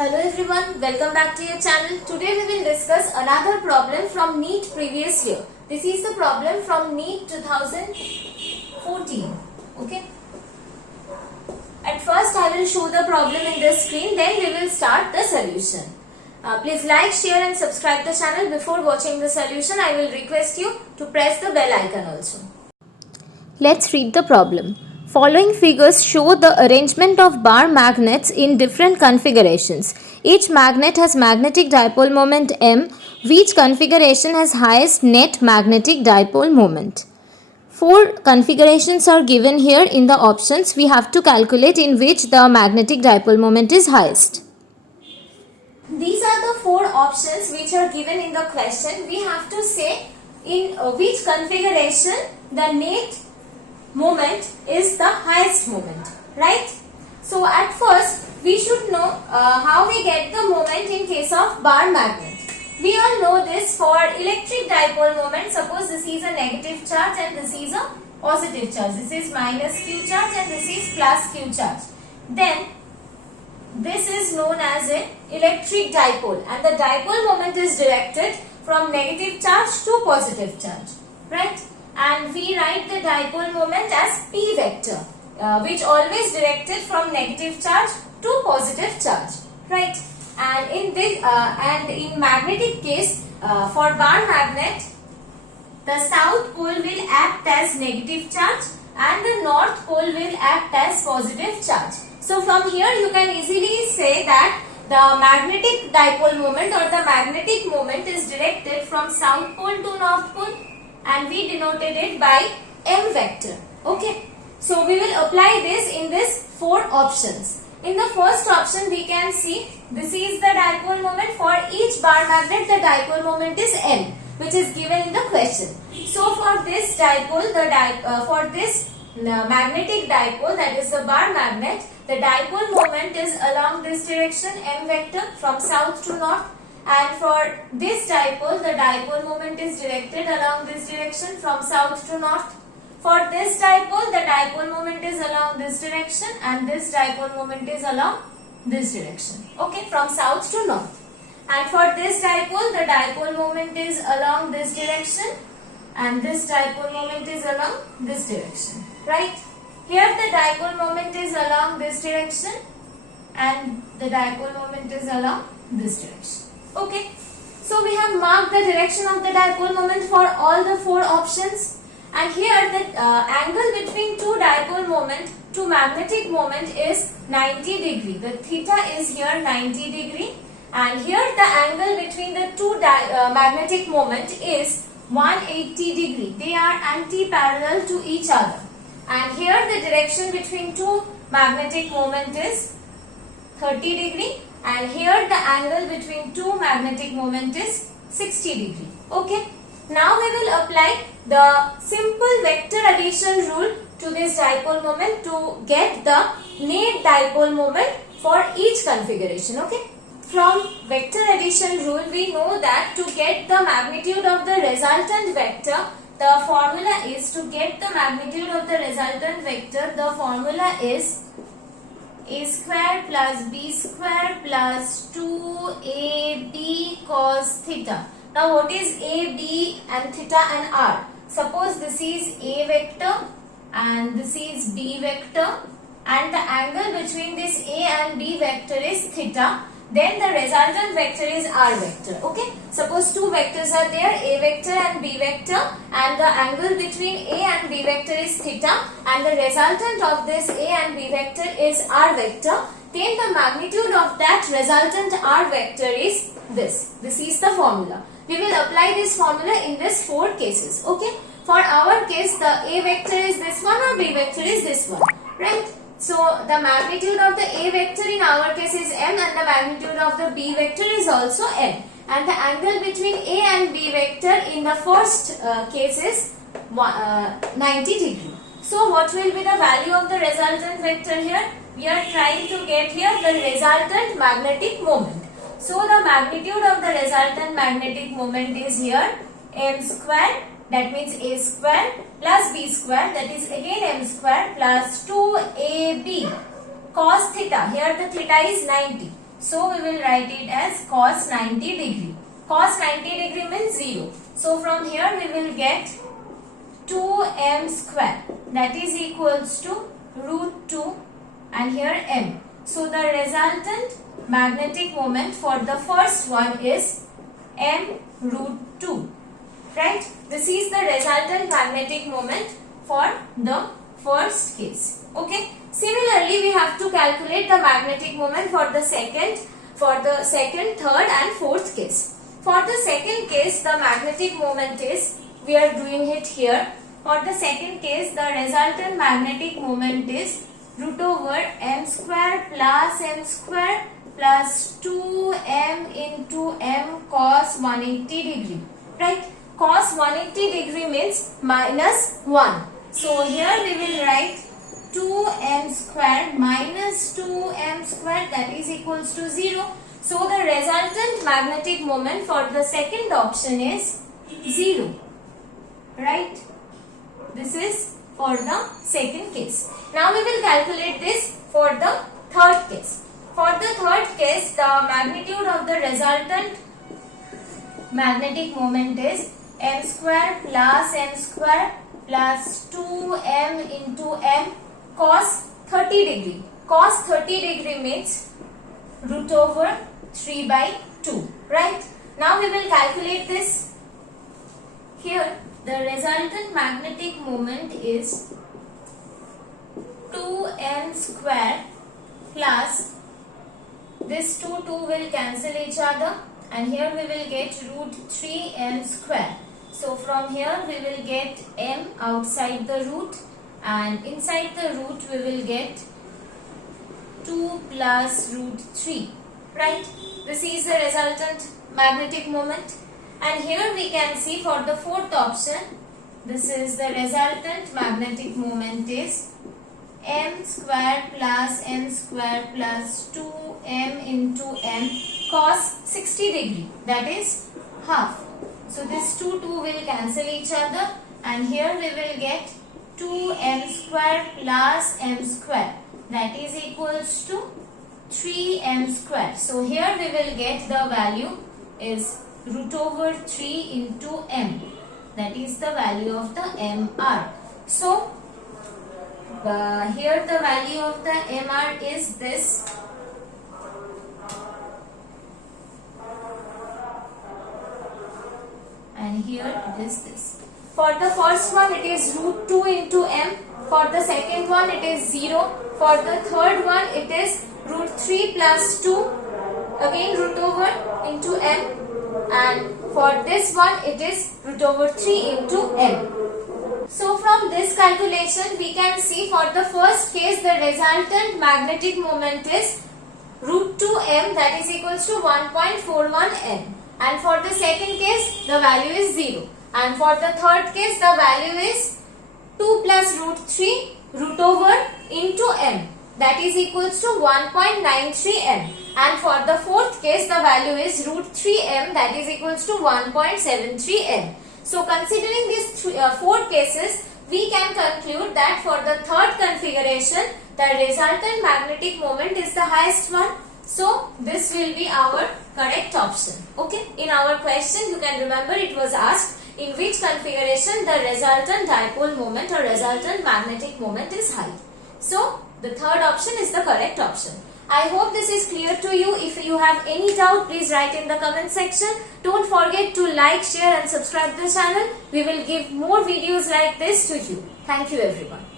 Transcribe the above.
Hello everyone, welcome back to your channel. Today we will discuss another problem from NEET previous year. This is the problem from NEET 2014. Okay. At first I will show the problem in the screen, then we will start the solution. Please like, share and subscribe the channel. Before watching the solution, I will request you to press the bell icon also. Let's read the problem. Following figures show the arrangement of bar magnets in different configurations. Each magnet has magnetic dipole moment m, which configuration has highest net magnetic dipole moment. 4 configurations are given here in the options. We have to calculate in which the magnetic dipole moment is highest. These are the 4 options which are given in the question. We have to say in which configuration the net moment is the highest moment, right? So at first we should know how we get the moment in case of bar magnet. We all know this for electric dipole moment. Suppose this is a negative charge and this is a positive charge. This is minus q charge and this is plus q charge. Then this is known as an electric dipole, and the dipole moment is directed from negative charge to positive charge, right? And we write the dipole moment as P vector, which always directed from negative charge to positive charge, right? And in this and in magnetic case, for bar magnet, the south pole will act as negative charge and the north pole will act as positive charge. So from here you can easily say that the magnetic dipole moment or the magnetic moment is directed from south pole to north pole, and we denoted it by m vector. Okay, so we will apply this in this 4 options. In the first option we can see this is the dipole moment. For each bar magnet the dipole moment is m, which is given in the question. So for this dipole, magnetic dipole, that is the bar magnet, the dipole moment is along this direction m vector from south to north. And for this dipole, the dipole moment is directed along this direction from south to north. For this dipole, the dipole moment is along this direction and this dipole moment is along this direction. Okay, from south to north. And for this dipole, the dipole moment is along this direction and this dipole moment is along this direction. Right? Here the dipole moment is along this direction and the dipole moment is along this direction. Okay, so we have marked the direction of the dipole moment for all the 4 options, and here the angle between two dipole moment to magnetic moment is 90 degree. The theta is here 90 degree, and here the angle between the two magnetic moment is 180 degree. They are anti-parallel to each other, and here the direction between two magnetic moment is 30 degree. And here the angle between two magnetic moment is 60 degree. Okay. Now we will apply the simple vector addition rule to this dipole moment to get the net dipole moment for each configuration. Okay. From vector addition rule we know that to get the magnitude of the resultant vector, the formula is to get the magnitude of the resultant vector, the formula is a square plus b square plus 2ab cos theta. Now what is a, b and theta and r? Suppose this is a vector and this is b vector, and the angle between this a and b vector is theta. Then the resultant vector is r vector. Okay. Suppose 2 vectors are there, a vector and b vector, and the angle between a and b vector is theta, and the resultant of this a and b vector is r vector. Then the magnitude of that resultant r vector is this. This is the formula. We will apply this formula in this 4 cases. Okay. For our case, the a vector is this one or b vector is this one. Right. So the magnitude of the a vector in our case is m, and the magnitude of the b vector is also m. And the angle between a and b vector in the first case is 90 degree. So what will be the value of the resultant vector here? We are trying to get here the resultant magnetic moment. So the magnitude of the resultant magnetic moment is here m square, that means a square plus b square, that is again m square plus 2ab cos theta. Here the theta is 90. So we will write it as cos 90 degree. Cos 90 degree means 0. So from here we will get 2m square, that is equals to root 2 and here m. So the resultant magnetic moment for the first one is m root 2. Right? This is the resultant magnetic moment for the first case. Okay. Similarly, we have to calculate the magnetic moment for the second, third and fourth case. For the second case, the magnetic moment is, we are doing it here. For the second case, the resultant magnetic moment is root over m square plus 2m into m cos 180 degree. Right? Cos 180 degree means minus 1. So here we will write 2m square minus 2m square, that is equals to 0. So the resultant magnetic moment for the second option is 0. Right? This is for the second case. Now we will calculate this for the third case. For the third case, the magnitude of the resultant magnetic moment is m square plus 2m into m cos 30 degree. Cos 30 degree means root over 3 by 2. Right? Now we will calculate this. Here the resultant magnetic moment is 2m square plus this 2 will cancel each other and here we will get root 3m square. So from here we will get m outside the root and inside the root we will get 2 plus root 3. Right? This is the resultant magnetic moment. And here we can see for the fourth option, this is the resultant magnetic moment is m square plus 2m into m cos 60 degree, that is half. So this 2 will cancel each other and here we will get 2m square plus m square, that is equals to 3m square. So here we will get the value is root over 3 into m, that is the value of the mr. So here the value of the mr is this. And here it is this. For the first one it is root 2 into m. For the second one it is 0. For the third one it is root 3 plus 2. Again root over into m. And for this one it is root over 3 into m. So from this calculation we can see for the first case the resultant magnetic moment is root 2m, that is equals to 1.41 m. And for the second case the value is 0. And for the third case the value is 2 plus root 3 root over into m, that is equals to 1.93 m. And for the fourth case the value is root 3m, that is equals to 1.73 m. So considering these four cases, we can conclude that for the third configuration the resultant magnetic moment is the highest one. So this will be our correct option. Okay. In our question you can remember it was asked in which configuration the resultant dipole moment or resultant magnetic moment is high. So the third option is the correct option. I hope this is clear to you. If you have any doubt, please write in the comment section. Don't forget to like, share and subscribe to the channel. We will give more videos like this to you. Thank you everyone.